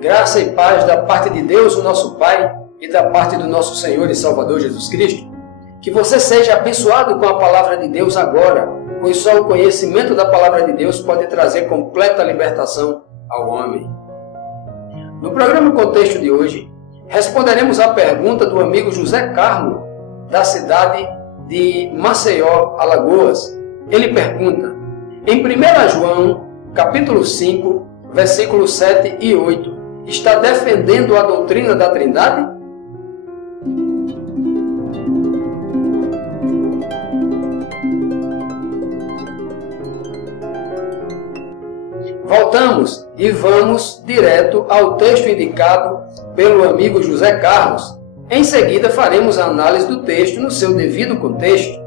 Graça e paz da parte de Deus, o nosso Pai, e da parte do nosso Senhor e Salvador Jesus Cristo. Que você seja abençoado com a palavra de Deus agora, pois só o conhecimento da palavra de Deus pode trazer completa libertação ao homem. No programa Contexto de hoje, responderemos à pergunta do amigo José Carmo, da cidade de Maceió, Alagoas. Ele pergunta, em 1 João, capítulo 5, versículos 7 e 8, está defendendo a doutrina da Trindade? Voltamos e vamos direto ao texto indicado pelo amigo José Carlos. Em seguida, faremos a análise do texto no seu devido contexto.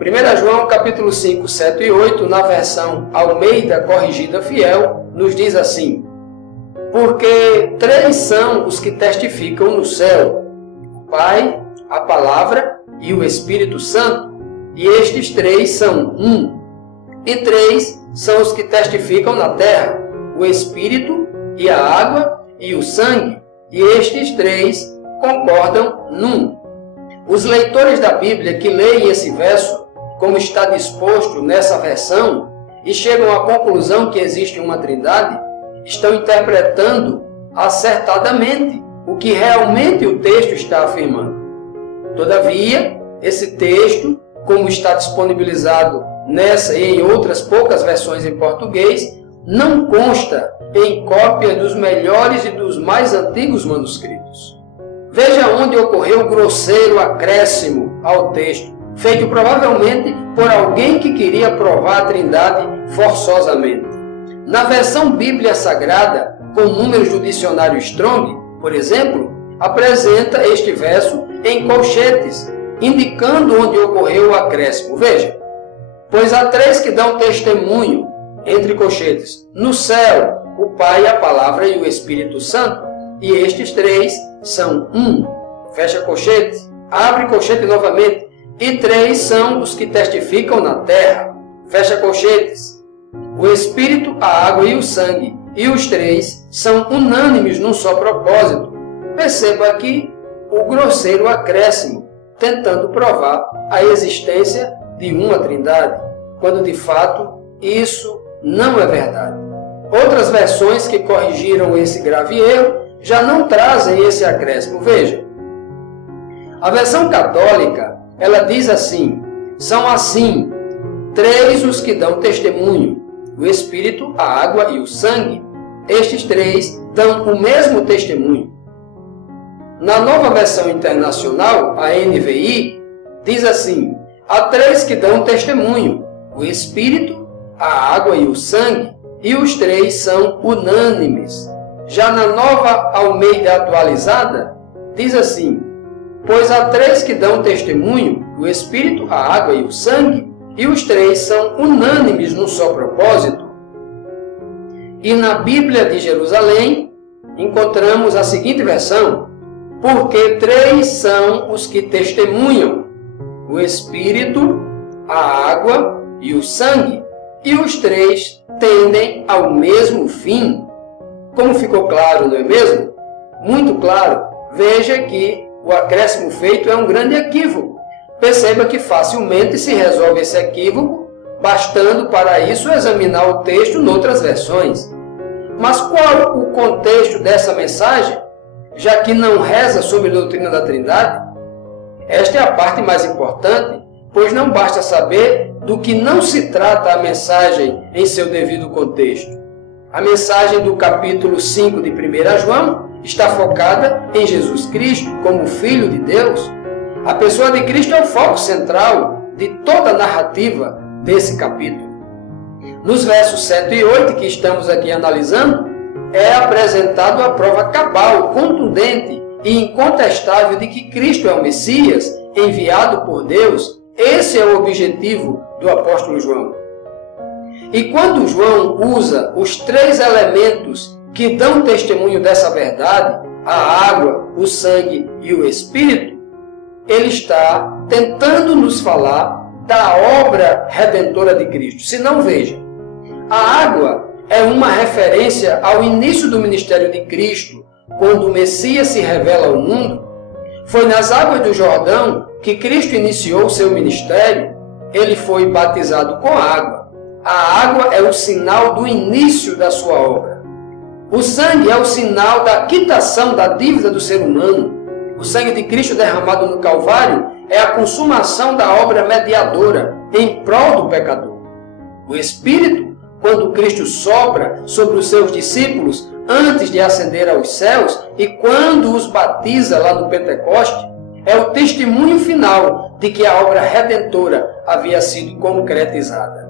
1 João capítulo 5, 7 e 8, na versão Almeida Corrigida Fiel, nos diz assim: porque 3 são os que testificam no céu, o Pai, a Palavra e o Espírito Santo, e estes 3 são um. E 3 são os que testificam na terra, o Espírito e a água e o sangue, e estes 3 concordam num. Os leitores da Bíblia que leem esse verso, como está disposto nessa versão, e chegam à conclusão que existe uma trindade, estão interpretando acertadamente o que realmente o texto está afirmando. Todavia, esse texto, como está disponibilizado nessa e em outras poucas versões em português, não consta em cópia dos melhores e dos mais antigos manuscritos. Veja onde ocorreu o grosseiro acréscimo ao texto, feito provavelmente por alguém que queria provar a Trindade forçosamente. Na versão Bíblia Sagrada, com números do dicionário Strong, por exemplo, apresenta este verso em colchetes, indicando onde ocorreu o acréscimo. Veja, pois há 3 que dão testemunho, entre colchetes, no céu, o Pai, a Palavra e o Espírito Santo, e estes 3 são um. Fecha colchete, abre colchete novamente, e 3 são os que testificam na terra. Fecha colchetes. O Espírito, a água e o sangue. E os 3 são unânimes num só propósito. Perceba aqui o grosseiro acréscimo, tentando provar a existência de uma trindade, quando de fato isso não é verdade. Outras versões que corrigiram esse grave erro já não trazem esse acréscimo. Veja, a versão católica, ela diz assim: são assim 3 os que dão testemunho, o Espírito, a água e o sangue. Estes 3 dão o mesmo testemunho. Na nova versão internacional, a NVI, diz assim: há 3 que dão testemunho, o Espírito, a água e o sangue, e os 3 são unânimes. Já na nova Almeida atualizada, diz assim: pois há 3 que dão testemunho, o Espírito, a água e o sangue, e os 3 são unânimes num só propósito. E na Bíblia de Jerusalém, encontramos a seguinte versão: porque 3 são os que testemunham, o Espírito, a água e o sangue, e os 3 tendem ao mesmo fim. Como ficou claro, não é mesmo? Muito claro. Veja que o acréscimo feito é um grande equívoco. Perceba que facilmente se resolve esse equívoco, bastando para isso examinar o texto noutras versões. Mas qual o contexto dessa mensagem, já que não reza sobre a doutrina da Trindade? Esta é a parte mais importante, pois não basta saber do que não se trata a mensagem em seu devido contexto. A mensagem do capítulo 5 de 1 João está focada em Jesus Cristo como Filho de Deus. A pessoa de Cristo é o foco central de toda a narrativa desse capítulo. Nos versos 7 e 8 que estamos aqui analisando, é apresentado a prova cabal, contundente e incontestável de que Cristo é o Messias, enviado por Deus. Esse é o objetivo do apóstolo João. E quando João usa os 3 elementos que dão testemunho dessa verdade, a água, o sangue e o Espírito, ele está tentando nos falar da obra redentora de Cristo. Se não, veja, a água é uma referência ao início do ministério de Cristo, quando o Messias se revela ao mundo. Foi nas águas do Jordão que Cristo iniciou o seu ministério. Ele foi batizado com água. A água é o sinal do início da sua obra. O sangue é o sinal da quitação da dívida do ser humano. O sangue de Cristo derramado no Calvário é a consumação da obra mediadora em prol do pecador. O Espírito, quando Cristo sopra sobre os seus discípulos antes de ascender aos céus e quando os batiza lá no Pentecoste, é o testemunho final de que a obra redentora havia sido concretizada.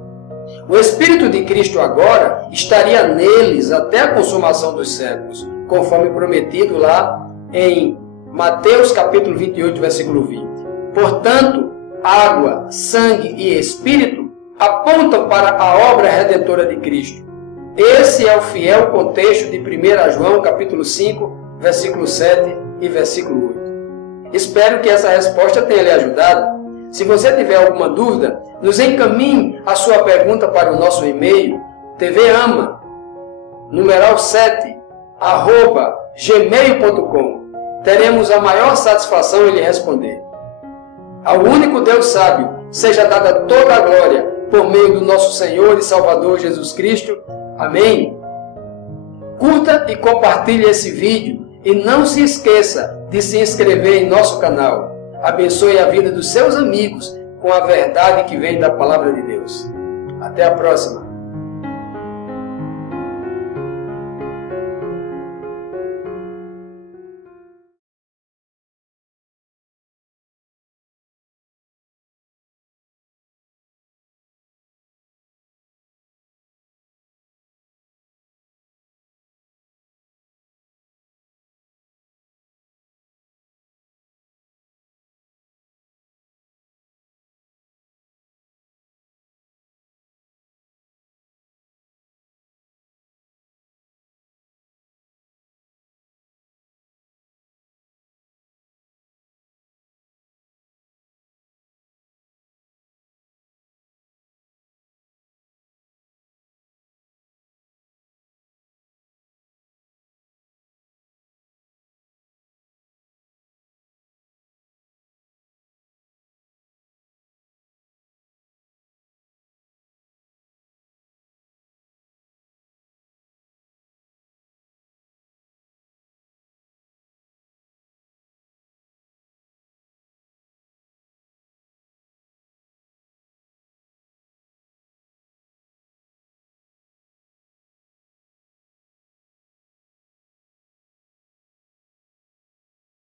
O Espírito de Cristo agora estaria neles até a consumação dos séculos, conforme prometido lá em Mateus capítulo 28, versículo 20. Portanto, água, sangue e Espírito apontam para a obra redentora de Cristo. Esse é o fiel contexto de 1 João capítulo 5, versículo 7 e versículo 8. Espero que essa resposta tenha lhe ajudado. Se você tiver alguma dúvida, nos encaminhe a sua pergunta para o nosso e-mail tvama, numeral 7, @gmail.com. Teremos a maior satisfação em lhe responder. Ao único Deus sábio seja dada toda a glória por meio do nosso Senhor e Salvador Jesus Cristo. Amém. Curta e compartilhe esse vídeo e não se esqueça de se inscrever em nosso canal. Abençoe a vida dos seus amigos com a verdade que vem da Palavra de Deus. Até a próxima.